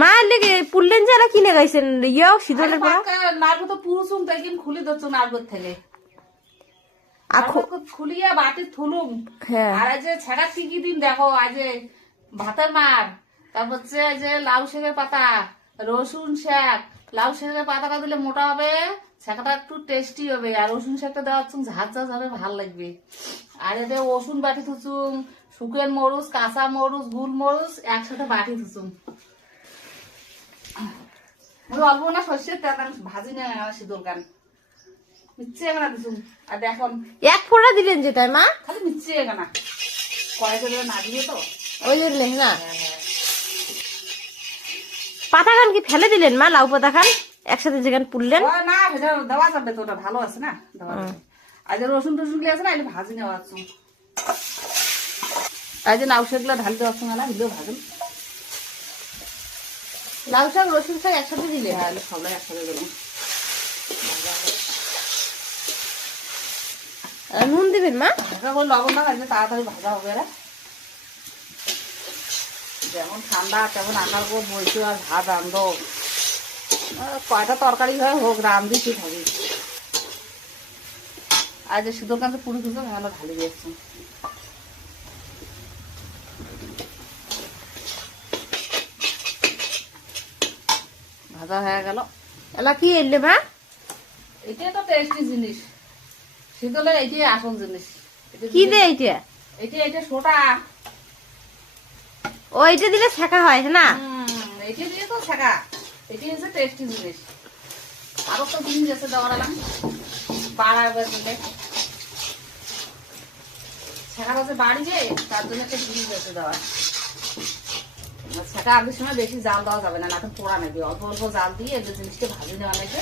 মা লেগে পুললেন যে কিনে গাইছেন ইয়েও শীতলের পর নাড়বো তো পুরুষুম তাই কিন্তু খুলে দিচ্ছ নাড়বোর থেকে খুলিয়া বাটি থুলুম। হ্যাঁ আর আজ ছেঁকা কি দিন দেখো আজ ভাতের মার, তারপর হচ্ছে যে লাউ শাকের পাতা, রসুন শাক। লাউ শাকের পাতাটা দিলে মোটা হবে, ছেঁকাটা একটু টেস্টি হবে, আর রসুন শাকটা দেওয়া হচ্ছে ঝাঁঝ ঝাঁঝ হবে, ভাল লাগবে। আর এতে রসুন বাটি থুচুম, শুকেন মরুচ, কাঁচা মরুচ, গুল মরুচ একসাথে বাটি থুচুম। অল্প না সর্ষের তেল ভাজি না শীতল গান মিচ্ছে এখানে দিছুম। আর দেখুন এক ফোঁড়া দিলেন যে তাই মা খালি মিচ্ছে এখানে কড়াইতে দিলে না দিয়ে তো ওই জন্য না পাতা খান কি ফেলে দিলেন মা লাউ পাতা খান একসাথে যেখানে পুললেন না সেটা দেওয়া যাবে তো, ওটা ভালো আছে না দেওয়া যাবে। আর যে রসুন টসুন গুলো আছে না এগুলো ভাজি নেওয়া আছে। আর যে লাউ শাকগুলো ঢালি দেওয়া আছে না এগুলো ভাজুন। লাউ শাক রসুন শাক একসাথে দিলে হ্যাঁ সবাই একসাথে দিলাম। নুন দিবেন মা লবণ না থাকলে তাড়াতাড়ি ভাজা হবে। এরা যেমন ঠান্ডা তেমন আকার করে বইছো আর ভাত রান্ধো, কয়টা তরকারি হয় হোক রান্ধি ঠিক হবে। আর যে শীতল কাঁচে পুরি খুঁজো ভালো ঢালি দিয়েছি। ভাজা হয়ে গেল। এলা কি এলে মা এটাই তো টেস্টি জিনিস, শীতলের এটাই আসল জিনিস। কি দে এইটা এটা সোটা ওইটা দিলে শেখা হয় না এটা দিয়ে তো শেখা, এটি হচ্ছে টেস্টি জিনিস। আরো তো জিনিস আছে দেওয়ার বাড়াবে দিলে শেখা আছে বাড়ি যে, তার জন্য একটা জিনিস আছে দেওয়ার। শেখা আগের সময় বেশি জাল দেওয়া যাবে না, এখন পোড়া নেবে। অল্প অল্প জাল দিয়ে এদের জিনিসকে ভাজি নেওয়া নেবে,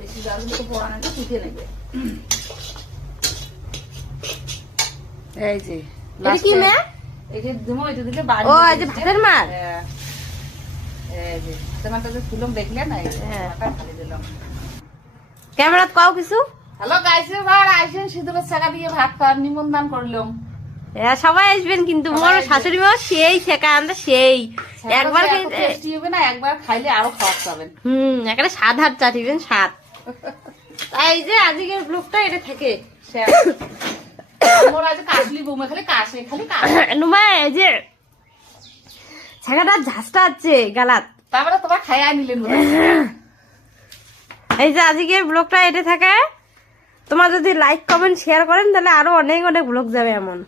বেশি জাল দিলে পোড়া নেবে, পিঠে নেবে। এই যে এটা কি মা এটা দিমো, এটা দিলে বাড়ি ও এই যে ভাতের মার এই যে ভাতের মারটা যে তুলম দেখলে না, এই মারটা ঢালি দিলাম। ক্যামেরাত কও কিছু হ্যালো গাইস, এবার আইসেন শীতলের ছেঁকা দিয়ে ভাত খাওয়ার নিমন্ত্রণ করলাম। সবাই আসবেন কিন্তু মোর শাশুড়ি মা সেই শেখা আনতে সেই একবার টেস্টি হবে না, একবার খাইলে আরো খাওয়া যাবেন। এখানে স্বাদ হাত চাটিবেন স্বাদ। তাই যে আজকের ব্লগটা এটা থাকে মোর আজ কাশলি বৌমা খালি কাশে খালি কাশে নুমা এই যে ছেঁকাটা ঝাঁসটা আছে গালাত, তারপরে তোমার খাইয়া নিলেন। এই যে আজকের ব্লগটা এটা থাকে। তোমার যদি লাইক কমেন্ট শেয়ার করেন তাহলে আরো অনেক অনেক ব্লগ যাবে এমন।